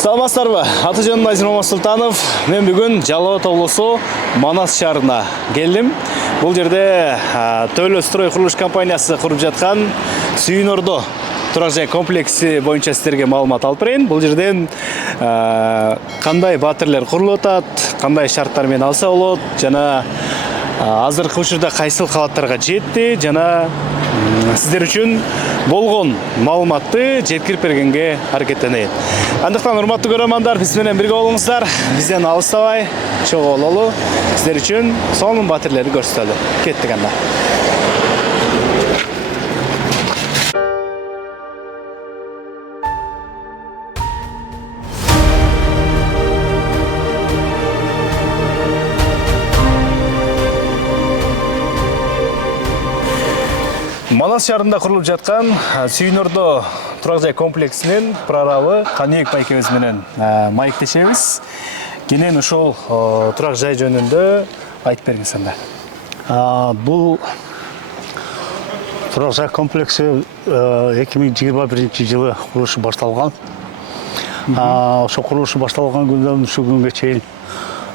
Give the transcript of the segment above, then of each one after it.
Саламатсыздарбы? Аты жөнүм Назир Мамасултанов. Мен бүгүн Жалал Абад облусу Манас шаарына келдим. Бул жерде Төлө строй курулуш компаниясы куруп жаткан Сүйүн Ордо турак жай комплекси боюнча сиздерге маалымат алып берейин. Бул жерден кандай батирлер курулуп атат, кандай шарттар менен алса болот, жана азыркы учурда кайсыл кабаттарга жетти, жана сиздер үчүн болгон маалыматты жеткирип бергенге аракеттенейин. Андыктан урматтуу көрөрмандар, биз менен бирге болуңуздар. Бизден алыстабай, чогуу бололу. Сиздер үчүн сонун батирлерди көрсөтөлү. Кеттик анда. Манас шаарында курулуп жаткан Сүйүн Ордо турак жай комплексинин прорабы Каныбек байкебиз менен маектешебиз. Кенен ушул турак жай жөнүндө айтып бергиңиз анда. Бул турак жай комплекси 2021-жылы курулушу башталган. Ошо курулушу башталган күндөн ушул күнгө чейин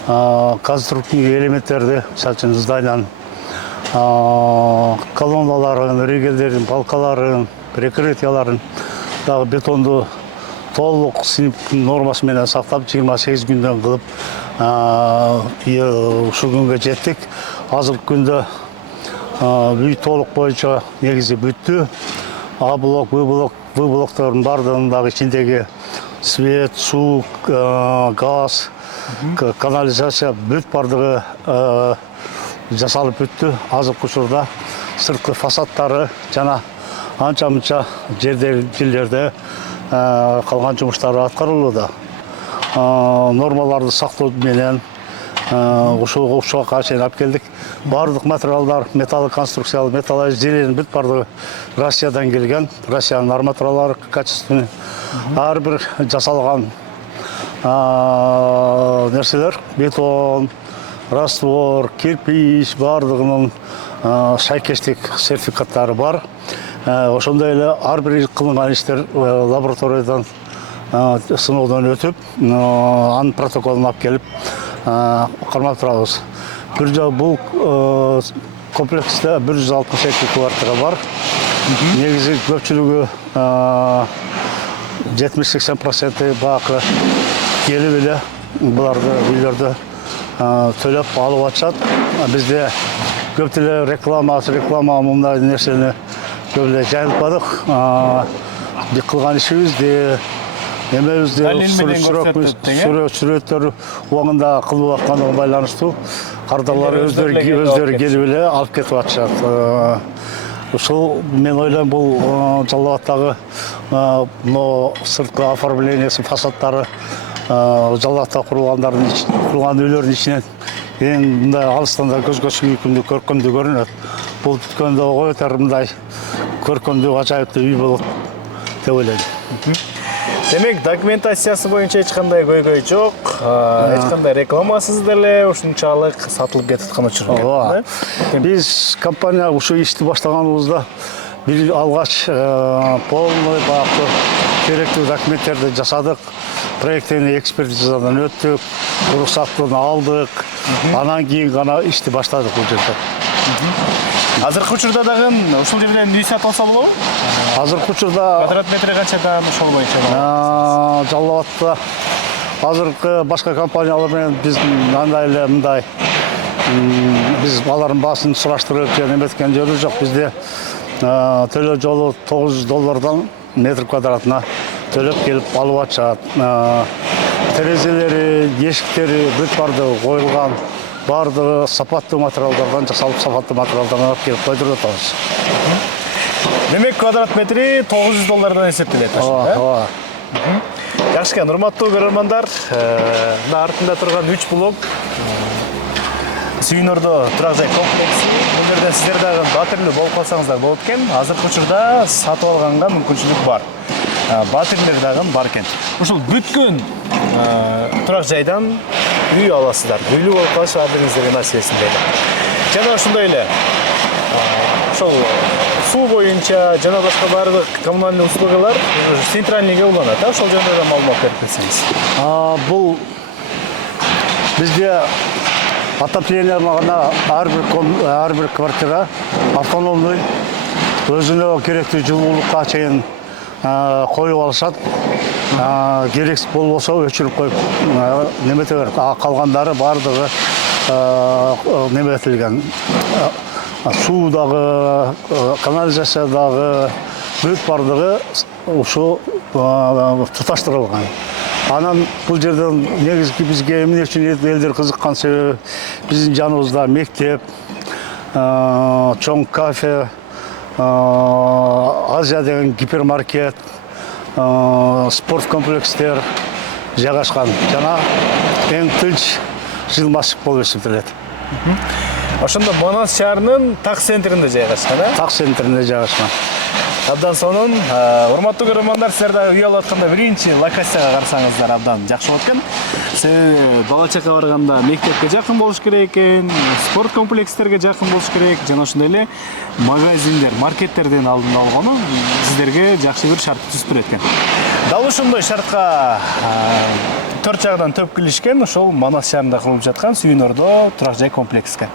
конструктивдүү элементтерди, мисалы үчүн зданияны колонналарын, ригелдерин, балкаларын, прикрытияларын дагы бетонду толук сынып нормасы менен сактап 28 күндөн кылып ушул күнгө жеттик. Азыркы күндө үй толук боюнча негизи бүттү. А блок, В блоктордун бардыгынын дагы ичиндеги свет, суу, газ, канализация бүт бардыгы жасалып бүттү. Азыркы учурда сырткы фасадтары жана анча-мынча жерлерде калган жумуштар аткарылууда. Нормаларды сактоо менен ушуга чейин алып келдик. Бардык материалдар, металл конструкциялы, металл изделия бүт бардыгы Россиядан келген. Россиянын арматуралары качественный. Ар бир жасалган нерселер, бетон, раствор, кирпич бардыгынын шайкештик сертификаттары бар. Ошондой эле ар бир кылынган иштер лабораториядан сыноодон өтүп, анын протоколун алып келип кармап турабыз. Бул комплексте 162 квартира бар. Негизи көпчүлүгү 70-80% бакы келип эле буларды үйлөрдө төлөп алып атышат. Бизде көп деле реклама мындай нерсени көп эле жайылтпадык. Бир кылган ишибизди, эмебизди сүрөттөр убагында кылып атканга байланыштуу кардарлар өздөрү келип эле алып кетип атышат. Ушул мен ойлойм бул Жалал Абадтагы сырткы оформлениясы, фасадтары Жалал Абадта курулган үйлөрдүн ичинен эң мындай алыстан да көзгө сүйкүмдүү, көркөмдүү көрүнөт. Бул бүткөндө ого бетер мындай көркөмдүү, ажайыптуу үй болот деп ойлойм. Демек, документациясы боюнча эч кандай көйгөй жок, эч кандай рекламасыз деле ушунчалык сатылып кетип аткан учур. Биз компания ушу ишти баштаганыбызда бир алгач полный бактуу керектүү документтерди жасадык. Проектini экспертизадан өттүк, уруксатын алдык. Анан кийин гана ишти баштадык бул жерде. Азыркы учурда дагы ушул жерден үй сатып алса болобу? Азыркы учурда квадрат метри канчадан ошол боюнча? Жалал Абадта азыркы башка компаниялар менен биз андай эле мындай биз алардын баасын сураштырып же эметкен жери жок. Бизде төлөө жолу $900 метр квадратына төлөп келип алып атышат. Терезелери, эшиктери бүт бардыгы коюлган. Бардыгы сапаттуу материалдардан жасалып, сапаттуу материалдардан алып келип койдуруп атабыз. Демек, квадрат метри $900 эсептелет. Ооба. Жакшы экен, урматтуу көрөрмандар, мына артында турган 3 блок Сүйүн Ордо турак жай комплекси. Бул жерден сиздер дагы батирлүү болуп калсаңыздар болот экен. Азыркы учурда сатып алганга мүмкүнчүлүк бар. Батирлер дагы бар экен. Ушул бүткөн турак жайдан үй аласыздар. Үйлүү болуп калыш абдыңыздын насибесинде. Жана ошондой эле ошол суу боюнча жана башка баардык коммунальный услугалар центральныйга уланат. Ошол жөнүндө да маалымат берип кетсеңиз. Бұл бізде отопление аймағына әрбір квартира автономный өзіне керекті жылулыққа чейін қойып алышат. Керексіз болса өшіріп қойып немете береді. Қалғандары бардығы неметілген. Судағы, канализациядағы бүт бардығы ошо тұташтырылған. Анан бұл жерден негізгі бізге эмне үчүн элдер кызыккан себеби биздин жаныбызда мектеп, чоң кафе, Азия деген гипермаркет, спорт комплекстер жайгашкан. Жана эң тынч жылмашык болуп эсептелет. Ошондо Манас шаарынын так центринде жайгашкан, Так центринде жайгашкан. Абдан сонун, урматтуу көрөрмандар, силер да үй алып атканда биринчи локацияга карасаңыздар абдан жакшы болот экен. Себеби бала чака барганда мектепке жакын болуш керек экен, спорт комплекстерге жакын болуш керек, жана ошондой эле магазиндер, маркеттерден алдын алгону сиздерге жакшы бир шарт түзүп берет экен. Дал ошондой шартка төрт жагдан төп килишкен ошол Манас шаарында курулуп жаткан Сүйүн Ордо турак жай комплекс экен.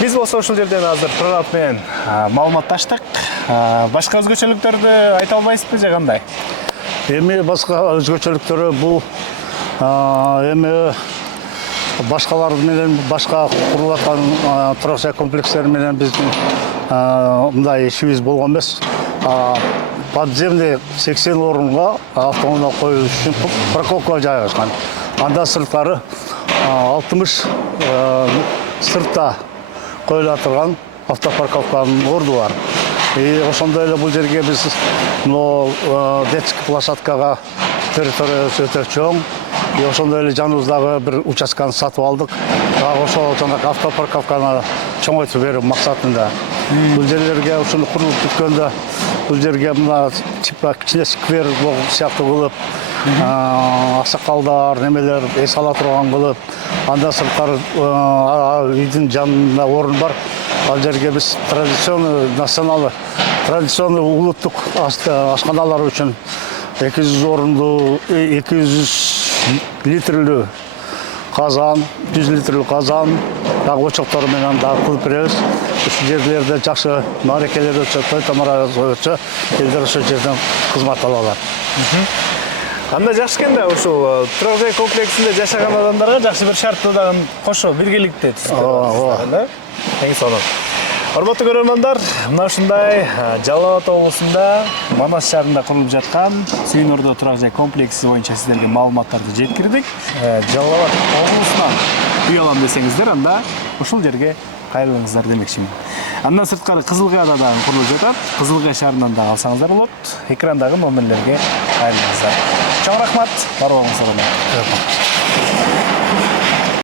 Биз болсо ошол жерден азыр прораб менен маалыматташтык. Башка өзгөчөлүктөрдү айта албайсызбы же кандай? Эми башка өзгөчөлүктөрү бул эми башкалар менен башка курулуп аткан турак жай комплекстери менен биздин мындай ишибиз болгон эмес. Подземный 80 орынга автоунаа коюш үчүн парковка жайгашкан. Анда сырткары 60 сыртта коюла турган автопарковканын орду бар. Ошондой эле бул жерге биз детский площадкага территориясы өтө чоң. Ошондой эле жаныбыздагы бир участканы сатып алдык. Ошол жанагы автопарковканы чоңойтуп берүү максатында. Бул жерлерге ушуну курулуп бүткөндө бул жерге мына типа кичине сквер сыяктуу кылып, аксакалдар, немелер эс ала турган кылып, анда сырткары үйдүн жанында орун бар. Ал жерге биз традиционный улуттук ашканалар үчүн 200 орунду, 200 литрлүү казан, 100 литрлүү казан, дагы очоктору менен дагы кылып беребиз. Ушул жерлерде жакшы маарекелер өтсө, той томалар өтсө, элдер ошол жерден кызмат алалар. Анда жакшы экен да, ушул турак жай комплексинде жашаган адамдарга жакшы бир шарттуу дагы кошо биргеликте түзүп да. Эң сонун. Урматтуу көрөрмандар, мына ушундай Жалал Абад облусунда Манас шаарында курулуп жаткан Сүйүн Ордо турак жай комплекси боюнча сиздерге маалыматтарды жеткирдик. Жалал Абад облусунан үй алам десеңиздер, анда ушул жерге кайрылыңыздар демекчимин. Андан сырткары Кызылгада дагы курулуп жатат. Кызылгай шаарынан да алсаңыздар болот. Экрандагы номерлерге кайрылыңыздар. Чоң рахмат. Бар болуңуздар менен.